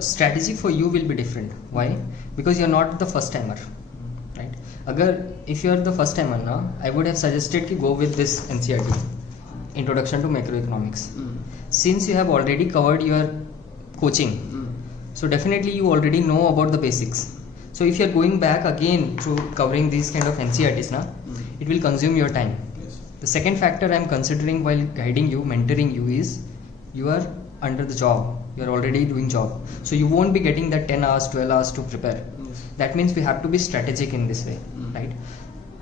strategy for you will be different. Why? Because you're not the first timer, right? If you're the first timer now, I would have suggested to go with this NCERT, Introduction to Macroeconomics. Since you have already covered your coaching, so definitely you already know about the basics. So if you're going back again to covering these kind of NCERTs now, it will consume your time. The second factor I'm considering while guiding you, mentoring you is you are under the job, you are already doing job. So you won't be getting that 10 hours, 12 hours to prepare. That means we have to be strategic in this way, right?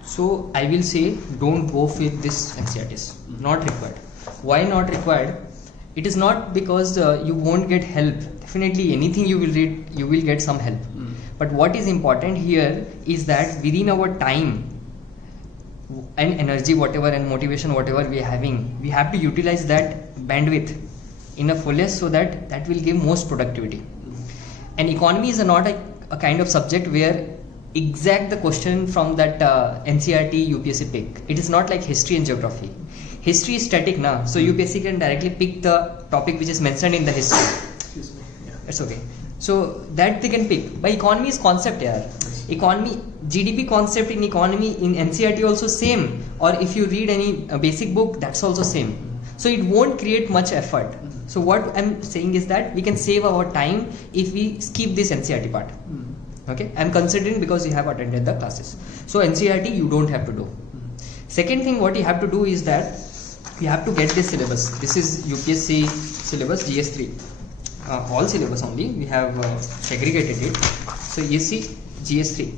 So I will say don't go with this NCERTs, not required. Why not required? It is not because you won't get help. Definitely anything you will read, you will get some help. But what is important here is that within our time and energy, whatever, and motivation, whatever we are having, we have to utilize that bandwidth in a fullest so that will give most productivity. And economy is not a kind of subject where exact the question from that NCERT UPSC pick. It is not like history and geography. History is static now, so UPSC can directly pick the topic which is mentioned in the history. It's okay. So that they can pick. But economy is concept here. Economy, GDP concept in economy in NCERT also same. Or if you read any basic book, that's also same. So it won't create much effort. So what I'm saying is that we can save our time if we skip this NCERT part. Okay, I'm considering because you have attended the classes. So NCERT you don't have to do. Second thing what you have to do is that you have to get this syllabus. This is UPSC syllabus GS3. All syllabus only, we have segregated it. So you see GS3.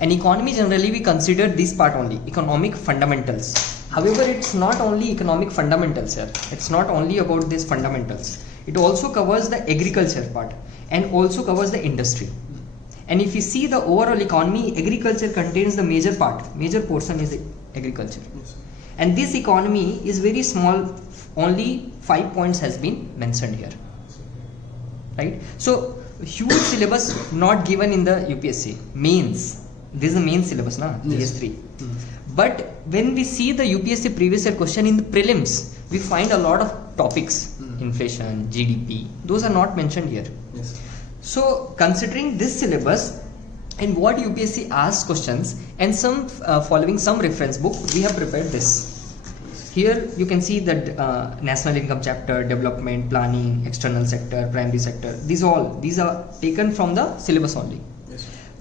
And economy generally we consider this part only, economic fundamentals. However, it's not only economic fundamentals here. It's not only about these fundamentals. It also covers the agriculture part and also covers the industry. And if you see the overall economy, agriculture contains the major portion is agriculture. And this economy is very small, only 5 points has been mentioned here. Right? So huge syllabus not given in the UPSC mains. This is the main syllabus now, GS3. But when we see the UPSC previous year question in the prelims, we find a lot of topics, inflation, GDP, those are not mentioned here. So considering this syllabus and what UPSC asks questions and some following some reference book, we have prepared this. Here you can see that national income chapter, development, planning, external sector, primary sector, these are taken from the syllabus only.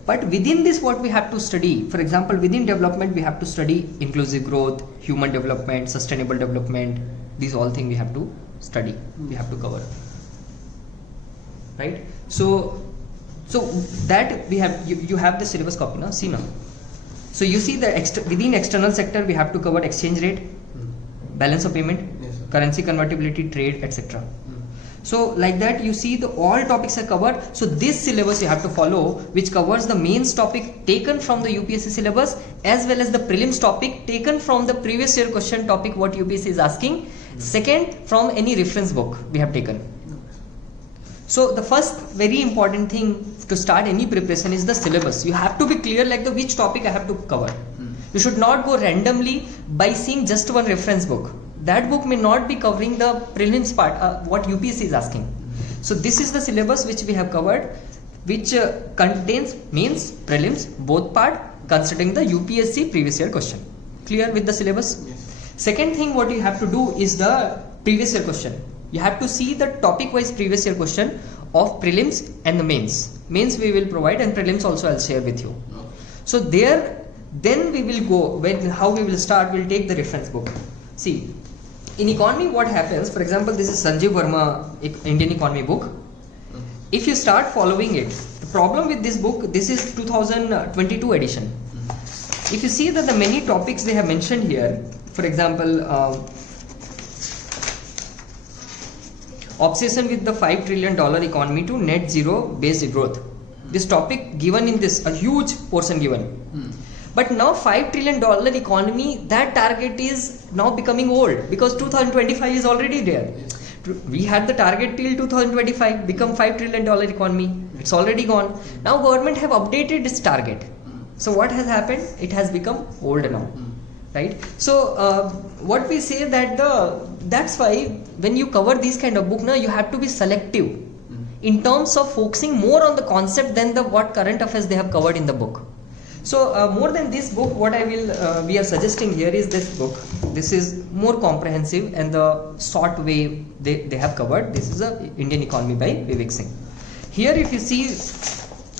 But within this what we have to study, for example within development we have to study inclusive growth, human development, sustainable development, these all things we have to study, we have to cover. Right? So that we have, you have the syllabus copy now, see now. So you see the within external sector we have to cover exchange rate, balance of payment, currency convertibility, trade, etc. So like that you see the all topics are covered. So this syllabus you have to follow, which covers the mains topic taken from the UPSC syllabus as well as the prelims topic taken from the previous year question topic what UPSC is asking. Second, from any reference book we have taken. So the first very important thing to start any preparation is the syllabus. You have to be clear like the which topic I have to cover. You should not go randomly by seeing just one reference book. That book may not be covering the prelims part, what UPSC is asking. So this is the syllabus which we have covered, which contains mains, prelims, both part, considering the UPSC previous year question. Clear with the syllabus? Second thing what you have to do is the previous year question. You have to see the topic wise previous year question of prelims and the mains. Mains we will provide and prelims also I'll share with you. So there, then we will go, how we will start, we'll take the reference book. See, in economy what happens, for example this is Sanjeev Verma Indian economy book. If you start following it, the problem with this book, this is 2022 edition. If you see that the many topics they have mentioned here, for example obsession with the $5 trillion economy to net zero based growth. This topic given in this, a huge portion given. But now $5 trillion economy, that target is now becoming old because 2025 is already there. We had the target till 2025 become $5 trillion economy. It's already gone. Now government have updated its target. So what has happened? It has become old now. Right? So what we say that that's why when you cover this kind of book now you have to be selective. in terms of focusing more on the concept than the what current affairs they have covered in the book. So more than this book, what I will we are suggesting here is this book. This is more comprehensive and the short way they have covered. This is a Indian Economy by Vivek Singh. Here if you see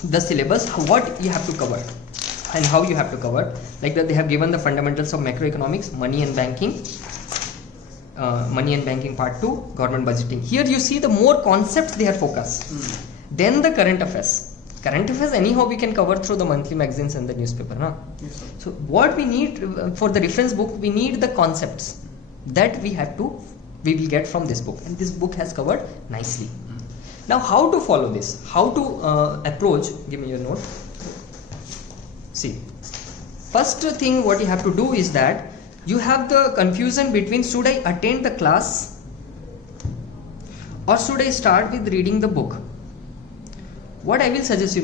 the syllabus, what you have to cover and how you have to cover, like that they have given the fundamentals of macroeconomics, money and banking part 2, government budgeting. Here you see the more concepts they have focused. Then the current affairs. Current affairs anyhow we can cover through the monthly magazines and the newspaper. No? Yes, so what we need for the reference book, we need the concepts that we will get from this book, and this book has covered nicely. Now how to follow this, how to approach, give me your note. See, first thing what you have to do is that you have the confusion between should I attend the class or should I start with reading the book. What I will suggest,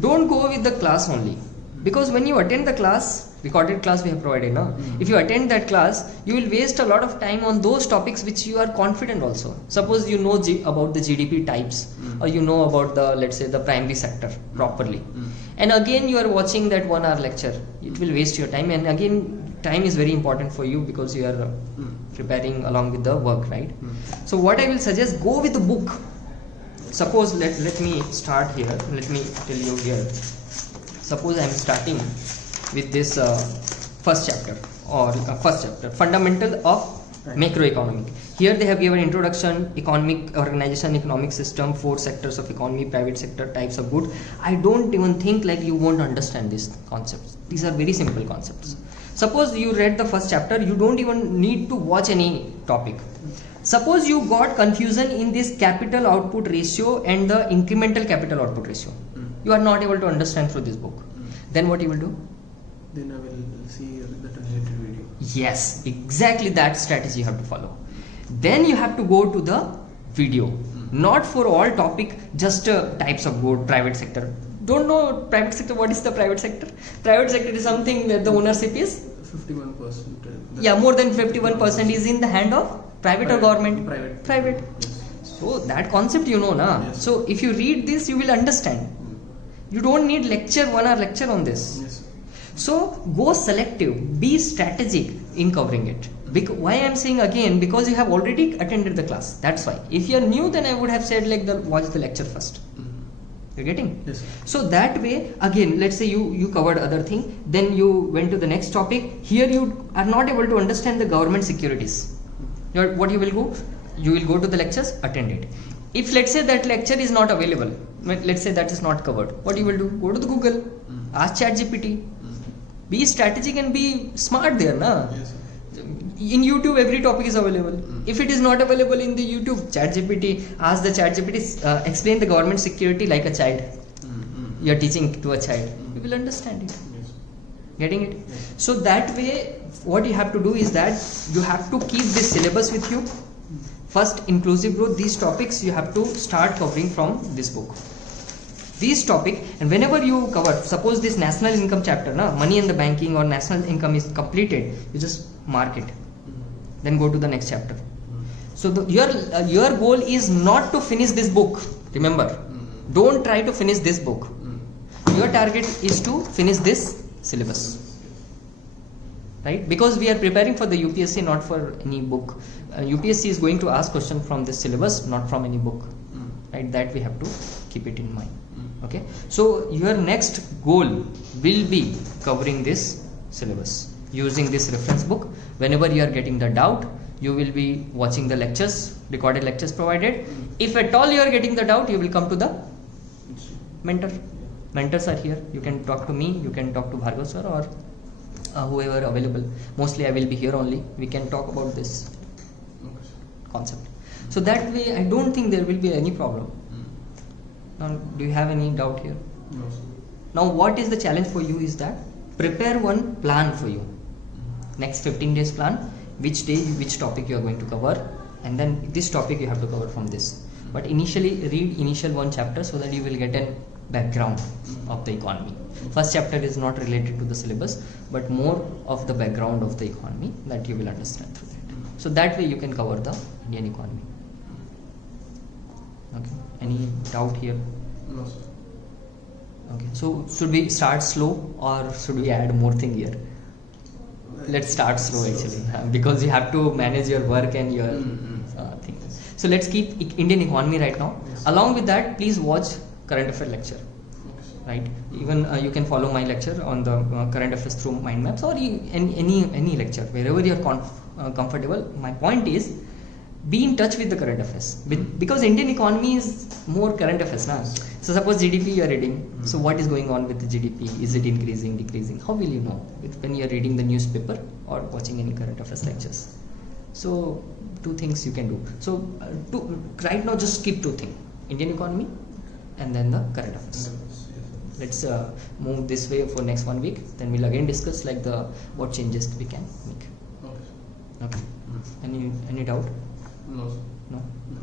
don't go with the class only, because when you attend the class, recorded class we have provided now. If you attend that class, you will waste a lot of time on those topics which you are confident also. Suppose you know about the GDP types, or you know about the, let's say, the primary sector properly, and again you are watching that 1 hour lecture. It will waste your time, and again time is very important for you because you are preparing along with the work, right? So what I will suggest, go with the book. Suppose let me start here, let me tell you here. Suppose I am starting with this first chapter, fundamental of macroeconomic. Here they have given introduction, economic organization, economic system, 4 sectors of economy, private sector, types of good. I don't even think like you won't understand these concepts. These are very simple concepts. Suppose you read the first chapter, you don't even need to watch any topic. Suppose you got confusion in this capital output ratio and the incremental capital output ratio. You are not able to understand through this book. Then what you will do? Then I will see the translated video. Yes, exactly that strategy you have to follow. Then you have to go to the video. Not for all topic, just types of good, private sector. Don't know private sector, what is the private sector? Private sector is something that the ownership is? 51%. Yeah, more than 51% is in the hand of private or government? Private. Yes. So that concept na. Yes. So if you read this, you will understand. You don't need 1 hour lecture on this. Yes. So go selective, be strategic in covering it. Why I am saying again, because you have already attended the class. That's why. If you are new, then I would have said watch the lecture first. You're getting? Yes. So that way, again, let's say you covered other thing, then you went to the next topic. Here you are not able to understand the government securities. What you will go? You will go to the lectures, attend it. If let's say that lecture is not available, let's say that is not covered, what you will do? Go to the Google, ask ChatGPT. Be strategic and be smart there, na? Yes. In YouTube, every topic is available. If it is not available in the YouTube, ChatGPT, ask the ChatGPT, explain the government security like a child. You are teaching to a child. You will understand it. Yes. Getting it? Yes. So that way, what you have to do is that you have to keep this syllabus with you. First, inclusive growth, these topics you have to start covering from this book. These topic, and whenever you cover, suppose this national income chapter, money and the banking or national income is completed, you just mark it. Then go to the next chapter. So your goal is not to finish this book. Remember, don't try to finish this book. Your target is to finish this syllabus, right? Because we are preparing for the UPSC, not for any book. UPSC is going to ask question from this syllabus, not from any book, right? That we have to keep it in mind. Okay, so your next goal will be covering this syllabus using this reference book. Whenever you are getting the doubt, you will be watching the lectures, recorded lectures provided. If at all you are getting the doubt, you will come to the mentor. Mentors are here. You can talk to me, you can talk to Bhargav sir or whoever available. Mostly I will be here only. We can talk about this concept. So that way I don't think there will be any problem. Now, do you have any doubt here? No. Now what is the challenge for you is that prepare one plan for you. Next 15 days plan, which day, which topic you are going to cover, and then this topic you have to cover from this. But initially read initial 1 chapter so that you will get a background of the economy. First chapter is not related to the syllabus, but more of the background of the economy that you will understand through that. So that way you can cover the Indian economy. Okay. Any doubt here? No, sir. Okay, so should we start slow or should we add more thing here? Let's start slow actually, because you have to manage your work and your things. So let's keep Indian economy right now. Yes. Along with that, please watch current affair lecture. Right? Even you can follow my lecture on the current affairs through mind maps, or any lecture wherever you are comfortable. My point is, be in touch with the current affairs because Indian economy is more current affairs now. So suppose GDP you are reading. So what is going on with the GDP? Is it increasing, decreasing? How will you know when you are reading the newspaper or watching any current affairs lectures? So two things you can do. So right now just keep two things: Indian economy and then the current affairs. Let's move this way for next 1 week. Then we'll again discuss like what changes we can make. Okay. Okay. Any doubt? No, sir. No. No.